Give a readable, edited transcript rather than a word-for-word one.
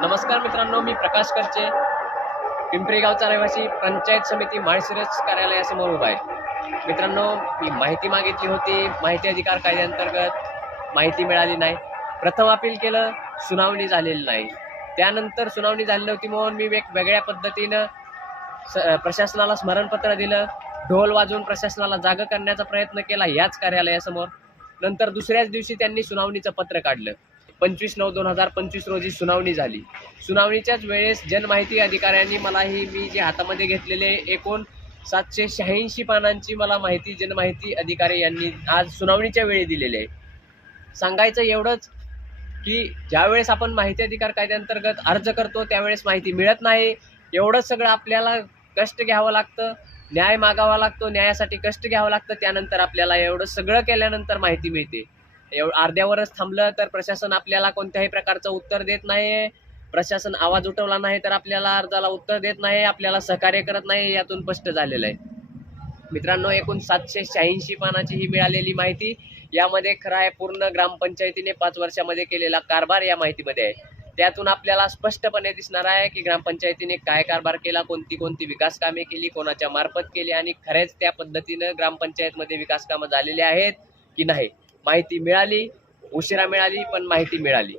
नमस्कार मित्रांनो, मी प्रकाश करचे, पिंपरी गावचा रहिवासी, पंचायत समिती माळशिरस कार्यालयासमोर उभा आहे. मित्रांनो, मी माहिती मागितली होती, माहिती अधिकार कायद्याअंतर्गत माहिती मिळाली नाही. प्रथम अपील केलं, सुनावणी झालेली नाही. त्यानंतर सुनावणी झाली नव्हती म्हणून मी वेगवेगळ्या पद्धतीनं प्रशासनाला स्मरणपत्र दिलं, ढोल वाजवून प्रशासनाला जागं करण्याचा प्रयत्न केला याच कार्यालयासमोर. नंतर दुसऱ्याच दिवशी त्यांनी सुनावणीचं पत्र काढलं. 25/9/2025 रोजी सुनावणी झाली. सुनावणीच्याच वेळेस जनमाहिती अधिकाऱ्यांनी मला मी जे हातामध्ये घेतलेले एकूण 786 पानांची मला माहिती जनमाहिती अधिकारी यांनी आज सुनावणीच्या वेळी दिलेली आहे. सांगायचं एवढंच की ज्यावेळेस आपण माहिती अधिकार कायद्याअंतर्गत अर्ज करतो त्यावेळेस माहिती मिळत नाही. एवढंच सगळं आपल्याला कष्ट घ्यावं लागतं, न्याय मागावा लागतो, न्यायासाठी कष्ट घ्यावं लागतं. त्यानंतर आपल्याला एवढं सगळं केल्यानंतर माहिती मिळते. अर्ध्यावरच थांबलं तर प्रशासन आपल्याला कोणत्याही प्रकारचं उत्तर देत नाही. प्रशासन आवाज उठवला नाही तर आपल्याला अर्जाला उत्तर देत नाही, आपल्याला सहकार्य करत नाही. यातून स्पष्ट झालेलं आहे. मित्रांनो, एकूण 786 पानाची ही मिळालेली माहिती. यामध्ये खरं आहे पूर्ण ग्रामपंचायतीने 5 वर्षामध्ये केलेला कारभार या माहितीमध्ये आहे. त्यातून आपल्याला स्पष्टपणे दिसणार आहे की ग्रामपंचायतीने काय कारभार केला, कोणती कोणती विकास कामे केली, कोणाच्या मार्फत केली आणि खरेच त्या पद्धतीनं ग्रामपंचायतमध्ये विकास कामं झालेली आहेत की नाही. माहिती मिळाली, उशिरा मिळाली, पण माहिती मिळाली.